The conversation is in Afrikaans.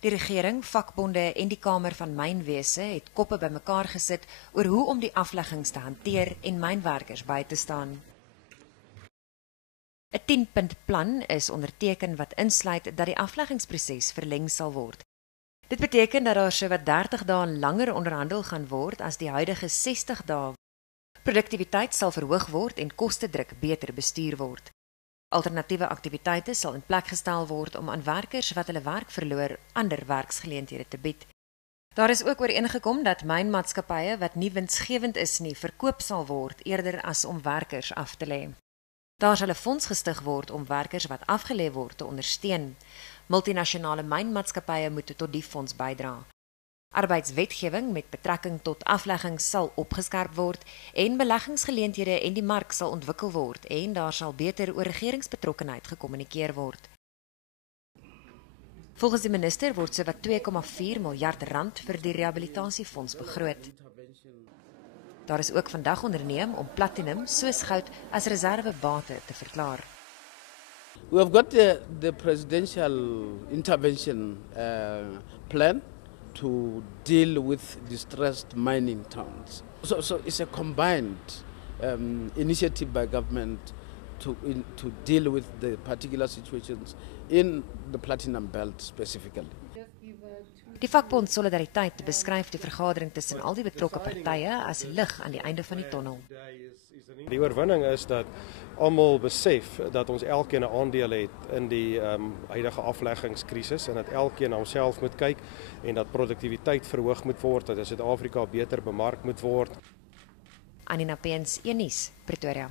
Die regering, vakbonde en die Kamer van Mynwese het koppe bymekaar gesit oor hoe om die afleggings te hanteer en mynwerkers by te staan. 'n 10-punt plan is onderteken wat insluit dat die afleggingsproses verleng sal word. Dit beteken dat daar sowat 30 dae langer onderhandel gaan word as die huidige 60 dae. Produktiwiteit sal verhoog word en kostedruk beter bestuur word. Alternatiewe aktiwiteite sal in plek gestel word om aan werkers wat hulle werk verloor, ander werksgeleenthede te bied. Daar is ook ooreengekom dat mynmaatskappye wat nie winsgewend is nie, verkoop sal word eerder as om werkers af te lê. Daar sal 'n fonds gestig word om werkers wat afgelê word te ondersteun. Multinasjonale mynmaatskappye moet tot die fonds bydra. Arbeidswetgewing met betrekking tot afleggings sal opgeskerp word en beleggingsgeleenthede en die mark sal ontwikkel word en daar sal beter oor regeringsbetrokkenheid gekommunikeer word. Volgens die minister word sowat 2,4 miljard rand vir die rehabilitasiefonds begroot. Daar is ook vandag onderneem om platinum soos goud as reservebate te verklaar. We have got the presidential intervention plan to deal with distressed mining towns. So it's a combined initiative by government to deal with the particular situations in the Platinum Belt specifically. Die vakbond Solidariteit beskryf die vergadering tussen al die betrokke partye as lig aan die einde van die tonnel. Die oorwinning is dat almal besef dat ons elkeen 'n aandeel het in die huidige afleggingskrisis en dat elkeen na homself moet kyk en dat produktiwiteit verhoog moet word, dat Suid-Afrika beter bemark moet word. Anina Peens, Nuus, Pretoria.